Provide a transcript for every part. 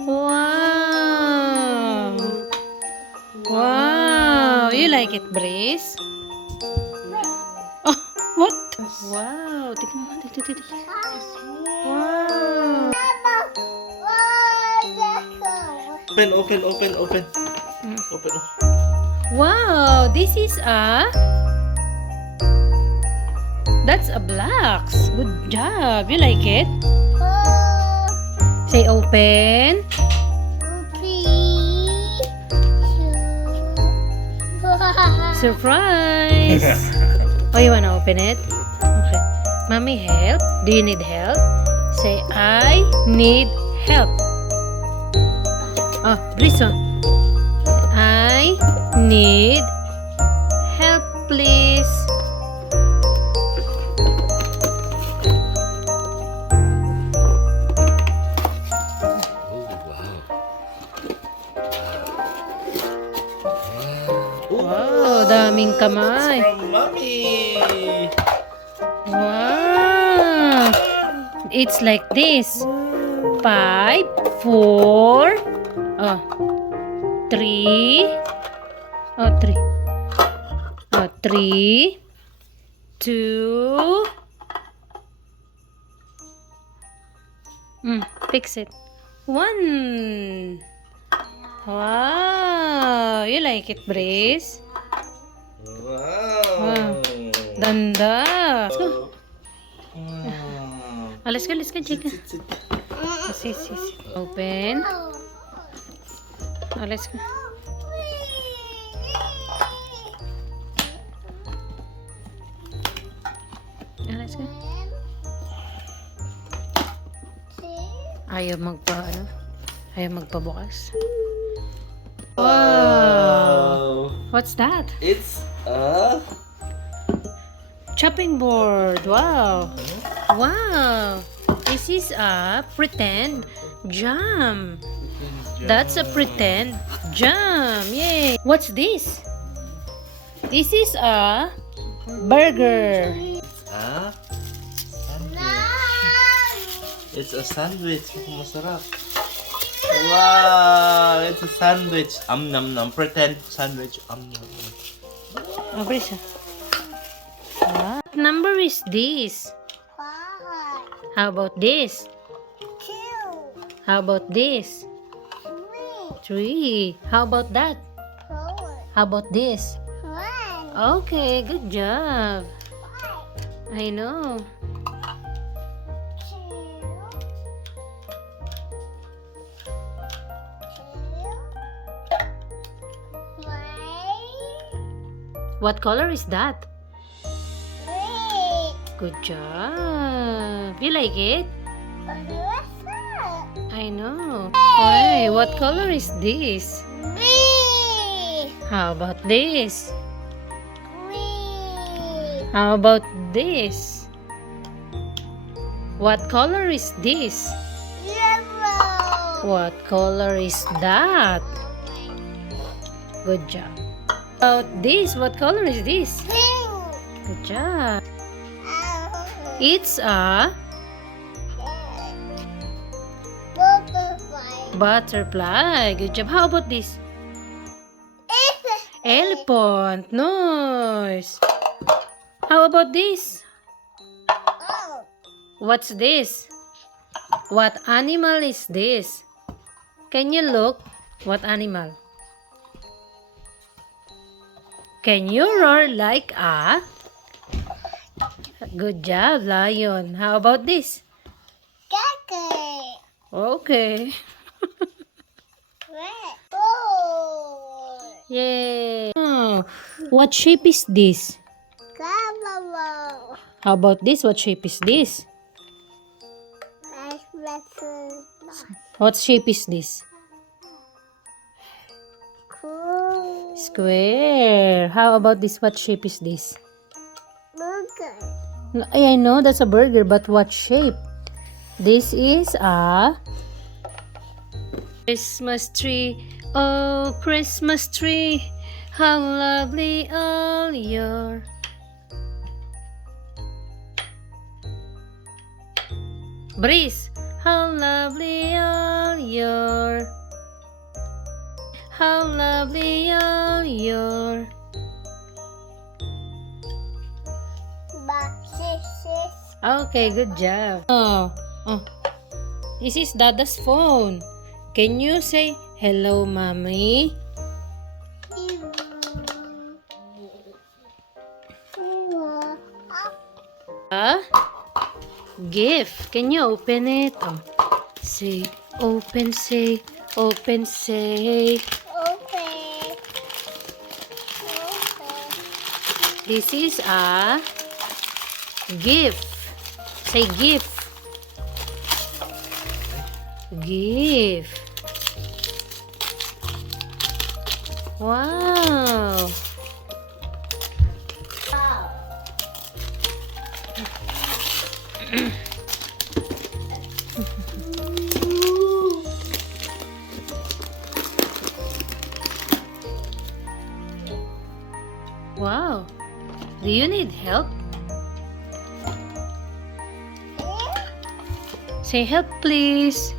Wow. Wow. You like it, Breeze? Oh, what? Wow. Tignan mo. Wow. Open. Open. Wow. This is that's a blocks. Good job. You like it? Say open. Surprise. Oh, you wanna open it? Okay. Mommy, help. Do you need help? Say, I need help. Oh, Brison. I need help, please. Wow, daming kamay. From mommy. Wow. It's like this. 5, 4, 3, 3, 2, fix it. 1. Wow. You like it, Breeze? Wow. Danda. Let's go. Wow. Let's go, Jika. Sit. Sit. Open. Let's go. Let's go. Ayaw magpabukas. Wow. What's that? It's a Chopping board. Wow. Wow. This is a pretend jam. That's a pretend jam. Yay. What's this? This is a burger. sandwich. It's a sandwich. Masarap. Wow, it's a sandwich. Nom. Pretend sandwich. Nom. Oh, Brisa. What number is this? How about this? How about this? 3. How about that? How about this? Okay, good job. I know. What color is that? Good job. You like it? I know. Hey, what color is this? How about this? How about this? What color is this? What color is that? Good job. About this, what color is this? Good job. It's a butterfly. Good job. How about this? Elephant. Nice. How about this? What's this? What animal is this? Can you look? What animal? Can you roar like a? Good job, lion. How about this? Okay. Yay. Oh, what shape is this? How about this? What shape is this? What shape is this? Square. How about this? What shape is this? No, I know that's a burger, but what shape? This is a Christmas tree. Oh, Christmas tree, how lovely all your. Breeze, How lovely all your. How lovely all your. Okay, good job. Oh. This is Dada's phone. Can you say hello, mommy? Gift. Can you open it? Oh. Say, open, say, open, say. This is a gift. Say gift. Gift. Wow. Wow. Do you need help? Say help, please.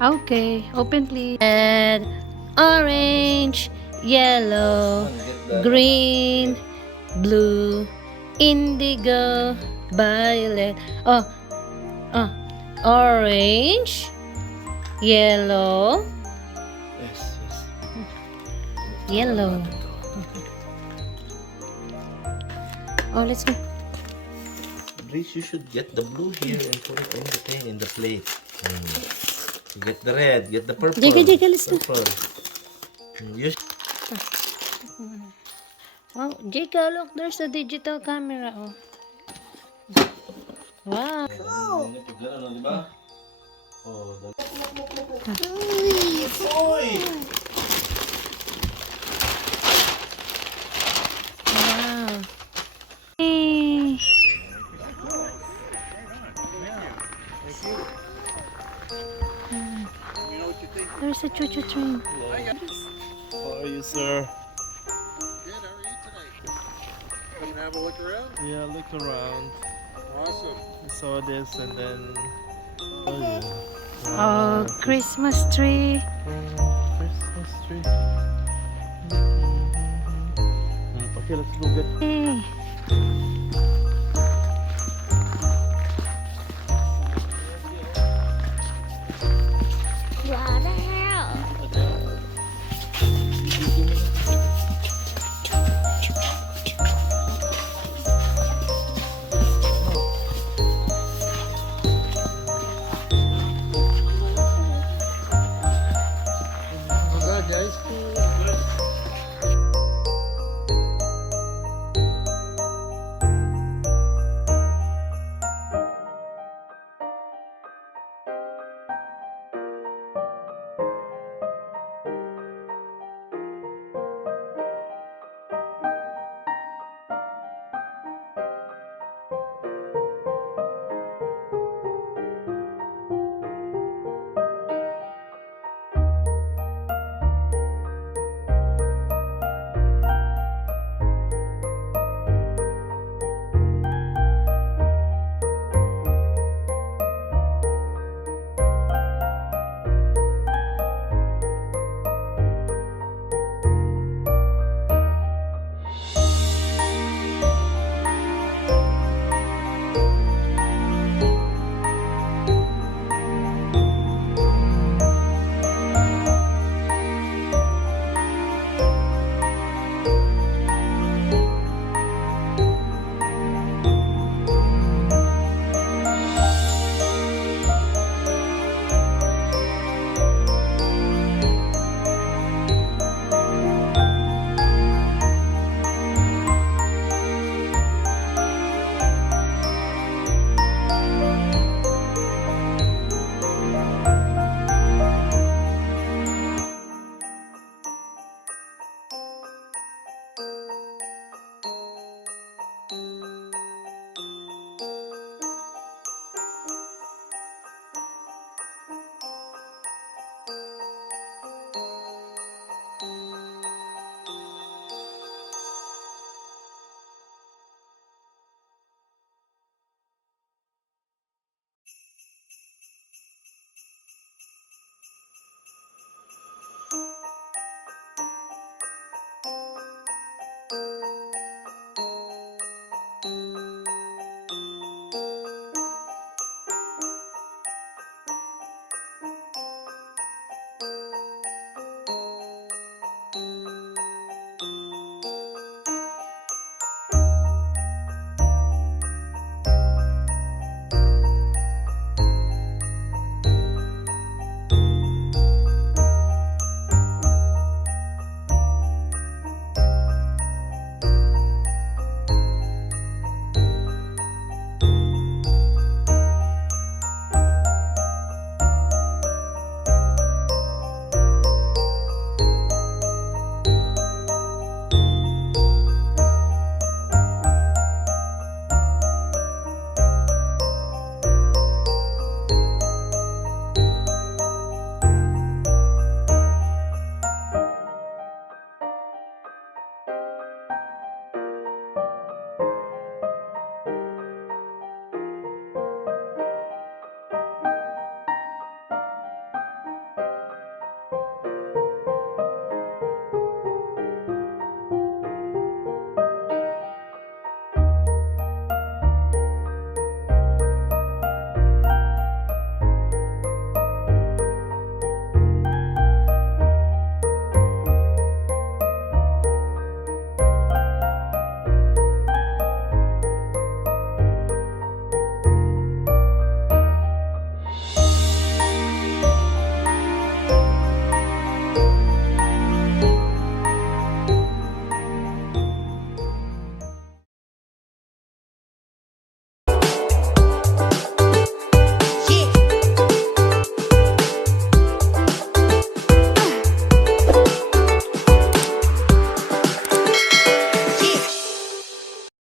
Okay. Open, please. Red, orange, yellow, green, blue, indigo, violet. Orange, yellow, Yes, yes. yellow. Oh, let's go. Please, you should get the blue here and put it in the thing, in the plate. You get the red, get the purple. Jika, let's go. Purple. You Wow, Jika, look, there's a digital camera. Oh. Wow. Wow. Hey. There's a choo-choo train. How are you, sir? Good, how are you tonight? Come and have a look around? Yeah, look around. Awesome. I saw this and then. Oh, yeah. Oh, Christmas tree. Christmas tree. Okay, let's go get. Hey.